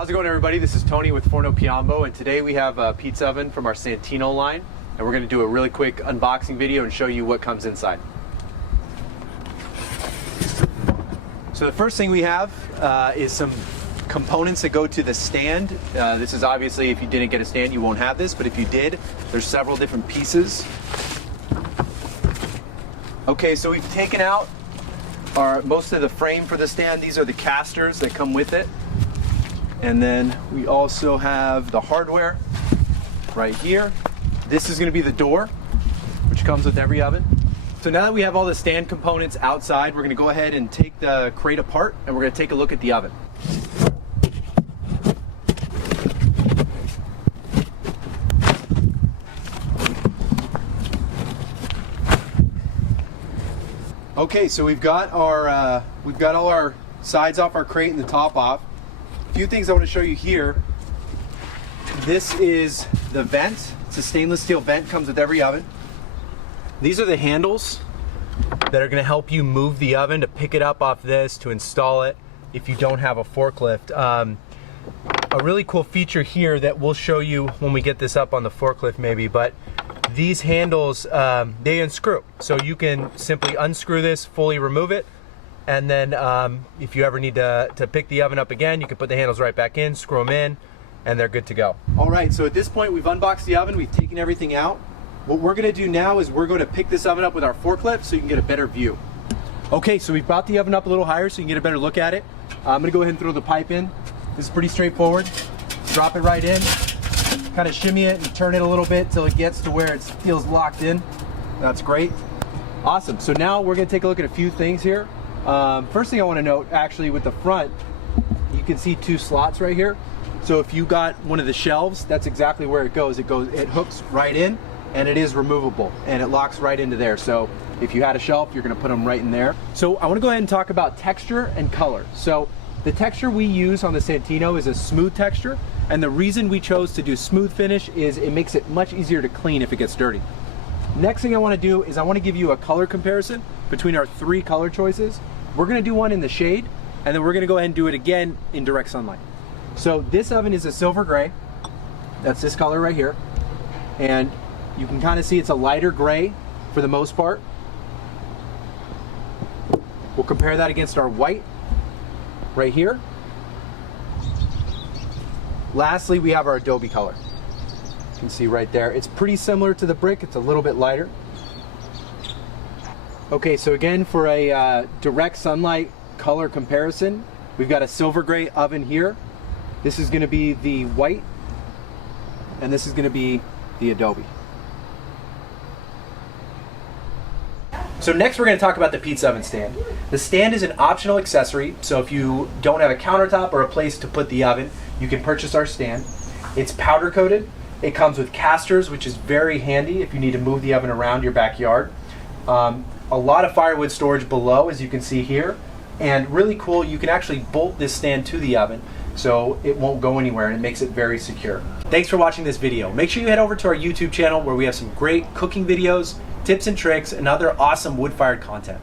How's it going, everybody? This is Tony with Forno Piombo, and today we have a pizza oven from our Santino line, and we're going to do a really quick unboxing video and show you what comes inside. So the first thing we have is some components that go to the stand. This is obviously, if you didn't get a stand, you won't have this, but if you did, there's several different pieces. Okay, so we've taken out most of the frame for the stand. These are the casters that come with it. And then we also have the hardware right here. This is going to be the door, which comes with every oven. So now that we have all the stand components outside, we're going to go ahead and take the crate apart, and we're going to take a look at the oven. Okay, so we've got all our sides off our crate and the top off. A few things I want to show you here. This is the vent. It's a stainless steel vent, comes with every oven. These are the handles that are going to help you move the oven, to pick it up off this, to install it if you don't have a forklift. A really cool feature here that we'll show you when we get this up on the forklift maybe, but these handles, they unscrew. So you can simply unscrew this, fully remove it, and then if you ever need to pick the oven up again, you can put the handles right back in, screw them in, and they're good to go. All right, so at this point we've unboxed the oven, we've taken everything out. What we're gonna do now is we're gonna pick this oven up with our forklift so you can get a better view. Okay, so we've brought the oven up a little higher so you can get a better look at it. I'm gonna go ahead and throw the pipe in. This is pretty straightforward. Drop it right in, kind of shimmy it and turn it a little bit till it gets to where it feels locked in. That's great. Awesome, so now we're gonna take a look at a few things here. First thing I wanna note, actually, with the front, you can see two slots right here. So if you got one of the shelves, that's exactly where it goes. It hooks right in, and it is removable, and it locks right into there. So if you had a shelf, you're gonna put them right in there. So I wanna go ahead and talk about texture and color. So the texture we use on the Santino is a smooth texture, and the reason we chose to do smooth finish is it makes it much easier to clean if it gets dirty. Next thing I wanna do is I wanna give you a color comparison between our three color choices. We're gonna do one in the shade, and then we're gonna go ahead and do it again in direct sunlight. So this oven is a silver gray. That's this color right here. And you can kind of see it's a lighter gray for the most part. We'll compare that against our white right here. Lastly, we have our adobe color. You can see right there. It's pretty similar to the brick. It's a little bit lighter. Okay, so again, for a direct sunlight color comparison, we've got a silver gray oven here. This is going to be the white, and this is going to be the adobe. So next we're going to talk about the pizza oven stand. The stand is an optional accessory, so if you don't have a countertop or a place to put the oven, you can purchase our stand. It's powder coated. It comes with casters, which is very handy if you need to move the oven around your backyard. A lot of firewood storage below, as you can see here, and really cool, you can actually bolt this stand to the oven so it won't go anywhere, and it makes it very secure. Thanks for watching this video. Make sure you head over to our YouTube channel where we have some great cooking videos, tips and tricks, and other awesome wood-fired content.